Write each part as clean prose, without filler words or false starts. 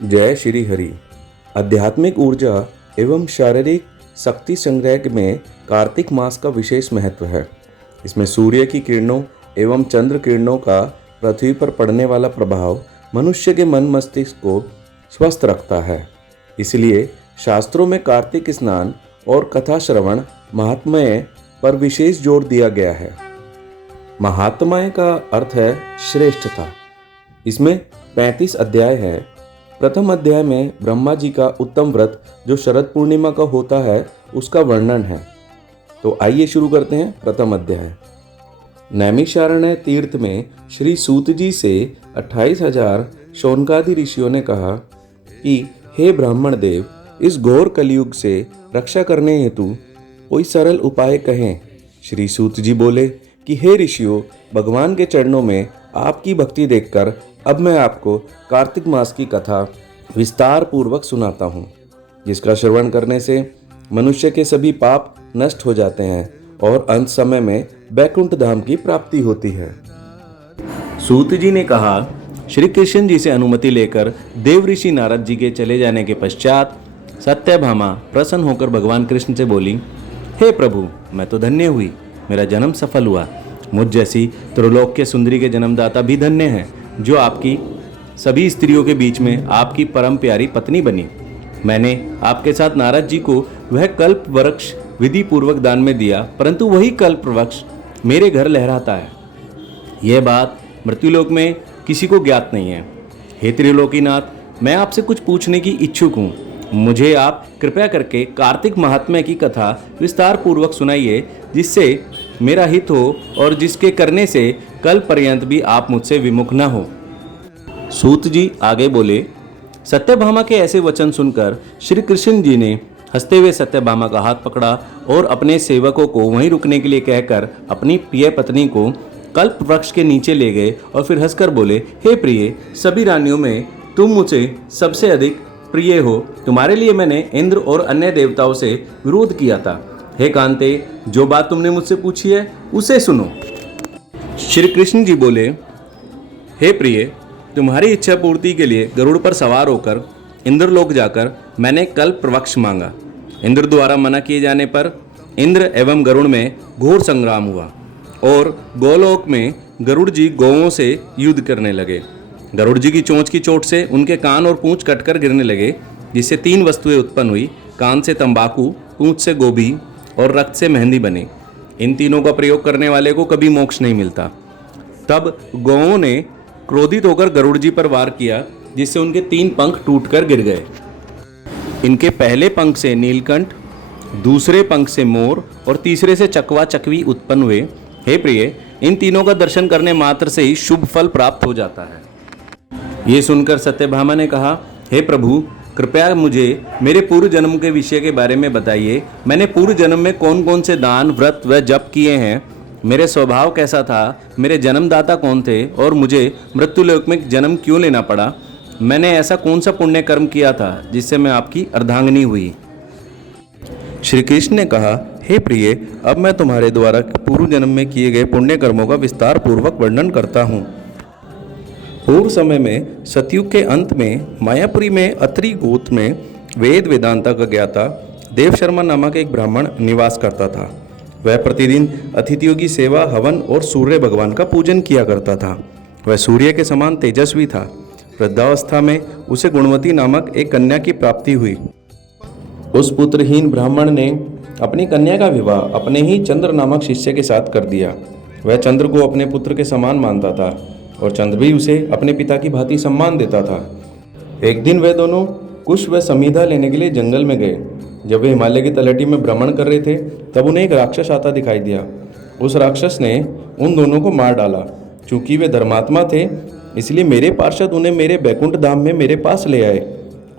जय श्री हरि। आध्यात्मिक ऊर्जा एवं शारीरिक शक्ति संग्रह में कार्तिक मास का विशेष महत्व है। इसमें सूर्य की किरणों एवं चंद्र किरणों का पृथ्वी पर पड़ने वाला प्रभाव मनुष्य के मन मस्तिष्क को स्वस्थ रखता है। इसलिए शास्त्रों में कार्तिक स्नान और कथा श्रवण महात्म्य पर विशेष जोर दिया गया है। महात्म्य का अर्थ है श्रेष्ठता। इसमें 35 अध्याय है। प्रथम अध्याय में ब्रह्मा जी का उत्तम व्रत जो शरद पूर्णिमा का होता है उसका वर्णन है। तो आइए शुरू करते हैं प्रथम अध्याय। नैमिषारण्य तीर्थ में श्री सूत जी से 28,000 शौनकादि ऋषियों ने कहा कि हे ब्राह्मण देव, इस घोर कलयुग से रक्षा करने हेतु कोई सरल उपाय कहें। श्री सूत जी बोले कि हे ऋषियों, भगवान के चरणों में आपकी भक्ति देखकर अब मैं आपको कार्तिक मास की कथा विस्तार पूर्वक सुनाता हूँ, जिसका श्रवण करने से मनुष्य के सभी पाप नष्ट हो जाते हैं और अंत समय में बैकुंठ धाम की प्राप्ति होती है। सूत जी ने कहा, श्री कृष्ण जी से अनुमति लेकर देव ऋषि नारद जी के चले जाने के पश्चात सत्यभामा प्रसन्न होकर भगवान कृष्ण से बोली, हे प्रभु, मैं तो धन्य हुई, मेरा जन्म सफल हुआ। मुझ जैसी त्रिलोक्य सुंदरी के जन्मदाता भी धन्य हैं, जो आपकी सभी स्त्रियों के बीच में आपकी परम प्यारी पत्नी बनी। मैंने आपके साथ नारद जी को वह कल्प वृक्ष विधि पूर्वक दान में दिया, परंतु वही कल्प वृक्ष मेरे घर लहराता है। यह बात मृत्युलोक में किसी को ज्ञात नहीं है। हे त्रिलोकीनाथ, मैं आपसे कुछ पूछने की इच्छुक हूँ। मुझे आप कृपया करके कार्तिक महात्म्य की कथा विस्तार पूर्वक सुनाइए, जिससे मेरा हित हो और जिसके करने से कल पर्यंत भी आप मुझसे विमुख न हो। सूत जी आगे बोले, सत्यभामा के ऐसे वचन सुनकर श्री कृष्ण जी ने हंसते हुए सत्यभामा का हाथ पकड़ा और अपने सेवकों को वहीं रुकने के लिए कहकर अपनी प्रिय पत्नी को कल्प वृक्ष के नीचे ले गए और फिर हंसकर बोले, हे प्रिय, सभी रानियों में तुम मुझे सबसे अधिक प्रिय हो। तुम्हारे लिए मैंने इंद्र और अन्य देवताओं से विरोध किया था। हे कांते, जो बात तुमने मुझसे पूछी है उसे सुनो। श्री कृष्ण जी बोले, हे प्रिय, तुम्हारी इच्छा पूर्ति के लिए गरुड़ पर सवार होकर इंद्रलोक जाकर मैंने कल्प वृक्ष मांगा। इंद्र द्वारा मना किए जाने पर इंद्र एवं गरुड़ में घोर संग्राम हुआ और गोलोक में गरुड़ जी गौओं से युद्ध करने लगे। गरुड़ जी की चोंच की चोट से उनके कान और पूंछ कटकर गिरने लगे, जिससे 3 वस्तुएं उत्पन्न हुई। कान से तंबाकू, पूंछ से गोभी और रक्त से मेहंदी बने। इन तीनों का प्रयोग करने वाले को कभी मोक्ष नहीं मिलता। तब गौओं ने क्रोधित होकर गरुड़ जी पर वार किया, जिससे उनके 3 पंख टूटकर गिर गए। इनके पहले पंख से नीलकंठ, दूसरे पंख से मोर और तीसरे से चकवा चकवी उत्पन्न हुए। हे प्रिय, इन तीनों का दर्शन करने मात्र से ही शुभ फल प्राप्त हो जाता है। ये सुनकर सत्यभामा ने कहा, हे प्रभु, कृपया मुझे मेरे पूर्व जन्म के विषय के बारे में बताइए। मैंने पूर्व जन्म में कौन कौन से दान, व्रत व जप किए हैं, मेरे स्वभाव कैसा था, मेरे जन्मदाता कौन थे और मुझे मृत्युलोक में जन्म क्यों लेना पड़ा। मैंने ऐसा कौन सा पुण्य कर्म किया था जिससे मैं आपकी अर्धांगिनी हुई। श्री कृष्ण ने कहा, हे प्रिय, अब मैं तुम्हारे द्वारा पूर्व जन्म में किए गए पुण्य कर्मों का विस्तार पूर्वक वर्णन करता हूँ। पूर्व समय में सतयुग के अंत में मायापुरी में अत्रि गोत्र में वेद वेदांता का ज्ञाता देव शर्मा नामक एक ब्राह्मण निवास करता था। वह प्रतिदिन अतिथियों की सेवा, हवन और सूर्य भगवान का पूजन किया करता था। वह सूर्य के समान तेजस्वी था। वृद्धावस्था में उसे गुणवती नामक एक कन्या की प्राप्ति हुई। उस पुत्रहीन ब्राह्मण ने अपनी कन्या का विवाह अपने ही चंद्र नामक शिष्य के साथ कर दिया। वह चंद्र को अपने पुत्र के समान मानता था और चंद्र भी उसे अपने पिता की भांति सम्मान देता था। एक दिन वे दोनों कुश व समीधा लेने के लिए जंगल में गए। जब वे हिमालय की तलहटी में भ्रमण कर रहे थे, तब उन्हें एक राक्षस आता दिखाई दिया। उस राक्षस ने उन दोनों को मार डाला। चूंकि वे धर्मात्मा थे, इसलिए मेरे पार्षद उन्हें मेरे बैकुंठ धाम में मेरे पास ले आए।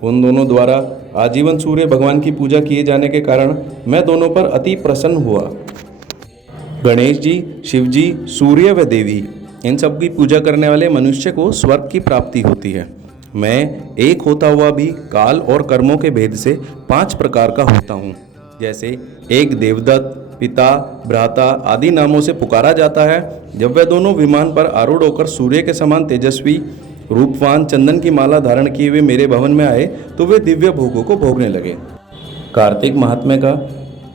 उन दोनों द्वारा आजीवन सूर्य भगवान की पूजा किए जाने के कारण मैं दोनों पर अति प्रसन्न हुआ। गणेश जी, शिव जी, सूर्य व देवी, इन सब की पूजा करने वाले मनुष्य को स्वर्ग की प्राप्ति होती है। मैं एक होता हुआ भी काल और कर्मों के भेद से 5 प्रकार का होता हूँ। जैसे एक देवदत्त, पिता, भ्राता आदि नामों से पुकारा जाता है। जब वह दोनों विमान पर आरूढ़ होकर सूर्य के समान तेजस्वी रूपवान चंदन की माला धारण किए हुए मेरे भवन में आए तो वे दिव्य भोगों को भोगने लगे। कार्तिक महात्म्य का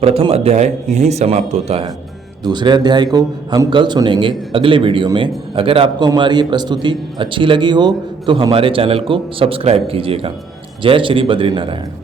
प्रथम अध्याय यहीं समाप्त होता है। दूसरे अध्याय को हम कल सुनेंगे अगले वीडियो में। अगर आपको हमारी ये प्रस्तुति अच्छी लगी हो तो हमारे चैनल को सब्सक्राइब कीजिएगा। जय श्री बद्रीनारायण।